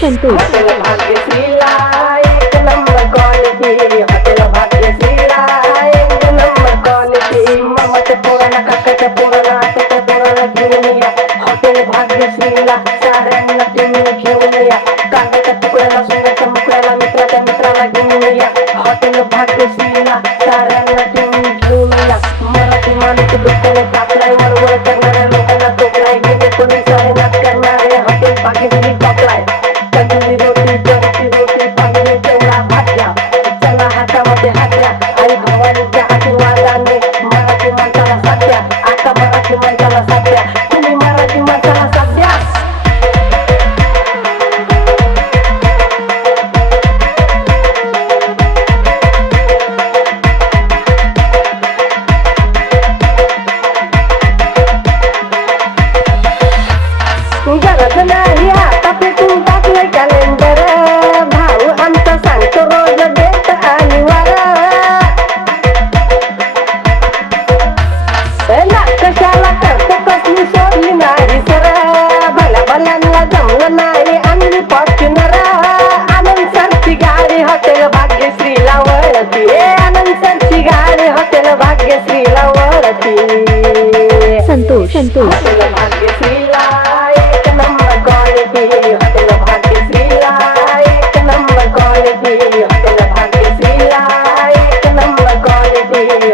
Santosh hotel भाग्यश्रीला एक number quality, hotel भाग्यश्रीला एक number quality, मामाच्या पोराला काकाच्या पोराला आत्याच्या पोराला घेऊन या, हॉटेल भाग्यश्रीला साऱ्यांना तुम्ही घेऊन या, कांद्याच्या तुकड्याला सोन्याच्या मुकड्याला मित्राच्या मित्राला घेऊन या, हॉटेल भाग्यश्रीला साऱ्यांना तुम्ही घेऊन या. मराठी माणूस डोक्याने टाकलाय, वरवर करणाऱ्या लोकांना टोकलाय, गेले कोणी सहनात करणारे हॉटेल भाग्यश्री टोकलाय. तंदुरी रोटी, ज्वारीची रोटी, पाणी तेवढा भाज्या, चला हातामध्ये हात्या आणि भवानीच्या आशीर्वादाने मराठी माणसाला साध्या, आता मराठी माणसाला साध्या, तुम्ही मराठी माणसाला साध्या. गरज नाही आता पेटून टाकलंय कॅलेंडर, भाऊ आमचा सांगतो रोज डेट आणि वार, ना कशाला करतो कसली सोडली नाही सर, भल्या भल्यांना जमलं नाही आणली फॉर्च्युनर, आनंद सरची गाडी हॉटेल भाग्यश्रीला वळती, आनंद सरची गाडी हॉटेल भाग्यश्रीला वळती. संतोष हॉटेल भाग्यश्रीला एक नंबर क्वालिटी, हॉटेल भाग्यश्रीला एक नंबर क्वालिटी, हॉटेल भाग्यश्रीला एक नंबर क्वालिटी.